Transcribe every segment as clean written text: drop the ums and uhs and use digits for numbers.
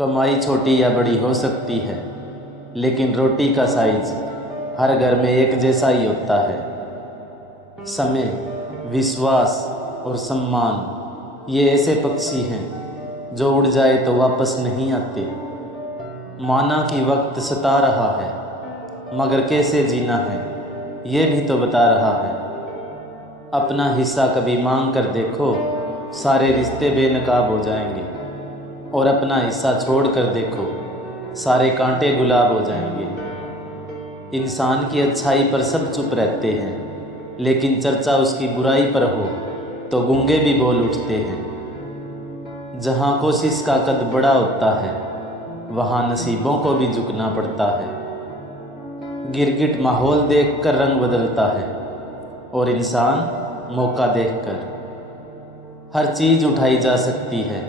कमाई छोटी या बड़ी हो सकती है, लेकिन रोटी का साइज हर घर में एक जैसा ही होता है। समय, विश्वास और सम्मान ये ऐसे पक्षी हैं जो उड़ जाए तो वापस नहीं आते। माना कि वक्त सता रहा है, मगर कैसे जीना है ये भी तो बता रहा है। अपना हिस्सा कभी मांग कर देखो, सारे रिश्ते बेनकाब हो जाएंगे। और अपना हिस्सा छोड़ कर देखो, सारे कांटे गुलाब हो जाएंगे। इंसान की अच्छाई पर सब चुप रहते हैं, लेकिन चर्चा उसकी बुराई पर हो तो गूंगे भी बोल उठते हैं। जहाँ कोशिश का कद बड़ा होता है, वहाँ नसीबों को भी झुकना पड़ता है। गिरगिट माहौल देखकर रंग बदलता है और इंसान मौका देखकर। हर चीज़ उठाई जा सकती है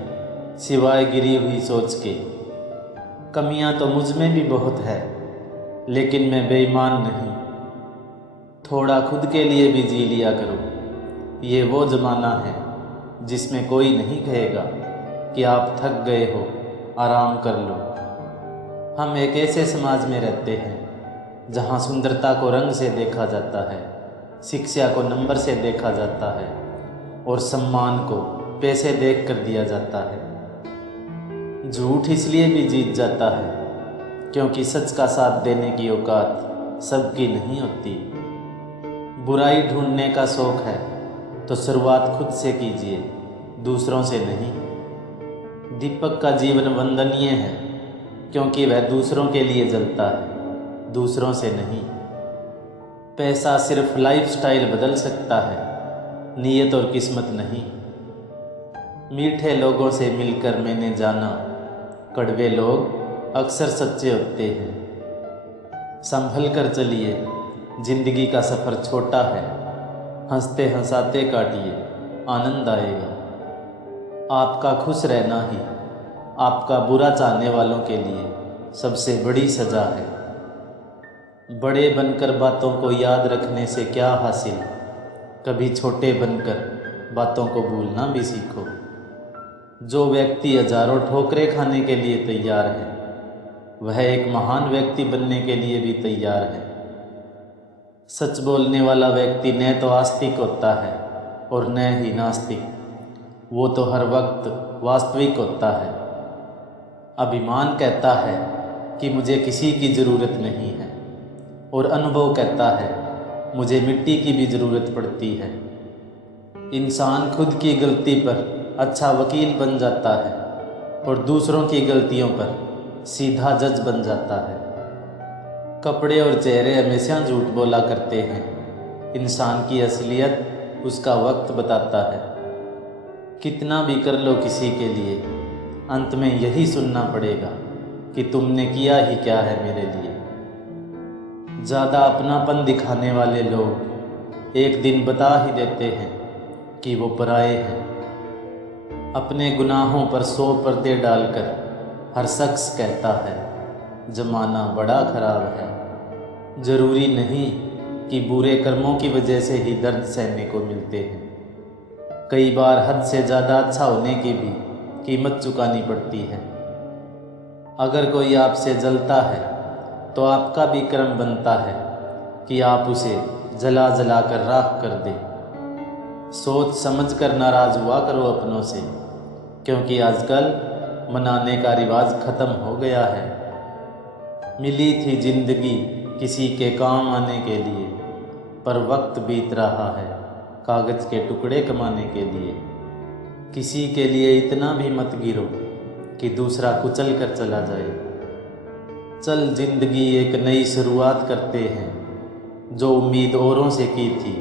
सिवाय गिरी हुई सोच के। कमियां तो मुझ में भी बहुत है, लेकिन मैं बेईमान नहीं। थोड़ा खुद के लिए भी जी लिया करो। ये वो ज़माना है जिसमें कोई नहीं कहेगा कि आप थक गए हो, आराम कर लो। हम एक ऐसे समाज में रहते हैं जहाँ सुंदरता को रंग से देखा जाता है, शिक्षा को नंबर से देखा जाता है और सम्मान को पैसे देख कर दिया जाता है। झूठ इसलिए भी जीत जाता है क्योंकि सच का साथ देने की औकात सबकी नहीं होती। बुराई ढूंढने का शौक है तो शुरुआत खुद से कीजिए, दूसरों से नहीं। दीपक का जीवन वंदनीय है क्योंकि वह दूसरों के लिए जलता है, दूसरों से नहीं। पैसा सिर्फ लाइफस्टाइल बदल सकता है, नीयत और किस्मत नहीं। मीठे लोगों से मिलकर मैंने जाना, कड़वे लोग अक्सर सच्चे होते हैं। संभल कर चलिए, जिंदगी का सफ़र छोटा है। हंसते हंसाते काटिए, आनंद आएगा। आपका खुश रहना ही आपका बुरा चाहने वालों के लिए सबसे बड़ी सज़ा है। बड़े बनकर बातों को याद रखने से क्या हासिल, कभी छोटे बनकर बातों को भूलना भी सीखो। जो व्यक्ति हजारों ठोकरें खाने के लिए तैयार है, वह एक महान व्यक्ति बनने के लिए भी तैयार है। सच बोलने वाला व्यक्ति न तो आस्तिक होता है और न ही नास्तिक, वो तो हर वक्त वास्तविक होता है। अभिमान कहता है कि मुझे किसी की ज़रूरत नहीं है, और अनुभव कहता है मुझे मिट्टी की भी ज़रूरत पड़ती है। इंसान खुद की गलती पर अच्छा वकील बन जाता है और दूसरों की गलतियों पर सीधा जज बन जाता है। कपड़े और चेहरे हमेशा झूठ बोला करते हैं, इंसान की असलियत उसका वक्त बताता है। कितना भी कर लो किसी के लिए, अंत में यही सुनना पड़ेगा कि तुमने किया ही क्या है मेरे लिए। ज़्यादा अपनापन दिखाने वाले लोग एक दिन बता ही देते हैं कि वो पराये हैं। अपने गुनाहों पर 100 पर्दे डालकर हर शख्स कहता है ज़माना बड़ा ख़राब है। ज़रूरी नहीं कि बुरे कर्मों की वजह से ही दर्द सहने को मिलते हैं। कई बार हद से ज़्यादा अच्छा होने की भी कीमत चुकानी पड़ती है। अगर कोई आपसे जलता है तो आपका भी कर्म बनता है कि आप उसे जला जला कर राख कर दें। सोच समझ कर नाराज़ हुआ करो अपनों से, क्योंकि आजकल मनाने का रिवाज ख़त्म हो गया है। मिली थी ज़िंदगी किसी के काम आने के लिए, पर वक्त बीत रहा है कागज़ के टुकड़े कमाने के लिए। किसी के लिए इतना भी मत गिरो कि दूसरा कुचल कर चला जाए। चल ज़िंदगी एक नई शुरुआत करते हैं, जो उम्मीद औरों से की थी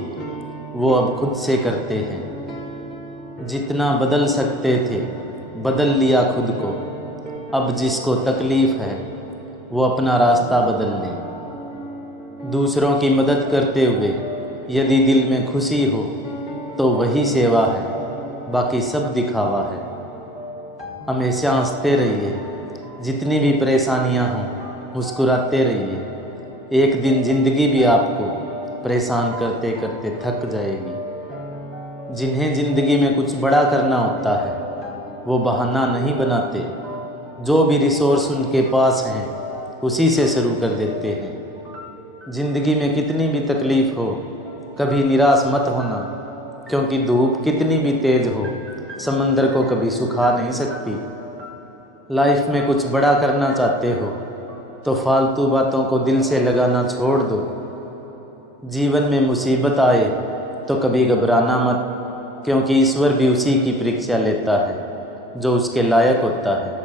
वो अब खुद से करते हैं। जितना बदल सकते थे बदल लिया खुद को, अब जिसको तकलीफ़ है वो अपना रास्ता बदल ले। दूसरों की मदद करते हुए यदि दिल में खुशी हो तो वही सेवा है, बाकी सब दिखावा है। हमेशा हंसते रहिए, जितनी भी परेशानियां हों मुस्कुराते रहिए। एक दिन ज़िंदगी भी आपको परेशान करते करते थक जाएगी। जिन्हें ज़िंदगी में कुछ बड़ा करना होता है वो बहाना नहीं बनाते, जो भी रिसोर्स उनके पास हैं उसी से शुरू कर देते हैं। ज़िंदगी में कितनी भी तकलीफ़ हो कभी निराश मत होना, क्योंकि धूप कितनी भी तेज़ हो समंदर को कभी सुखा नहीं सकती। लाइफ में कुछ बड़ा करना चाहते हो तो फालतू बातों को दिल से लगाना छोड़ दो। जीवन में मुसीबत आए तो कभी घबराना मत, क्योंकि ईश्वर भी उसी की परीक्षा लेता है जो उसके लायक होता है।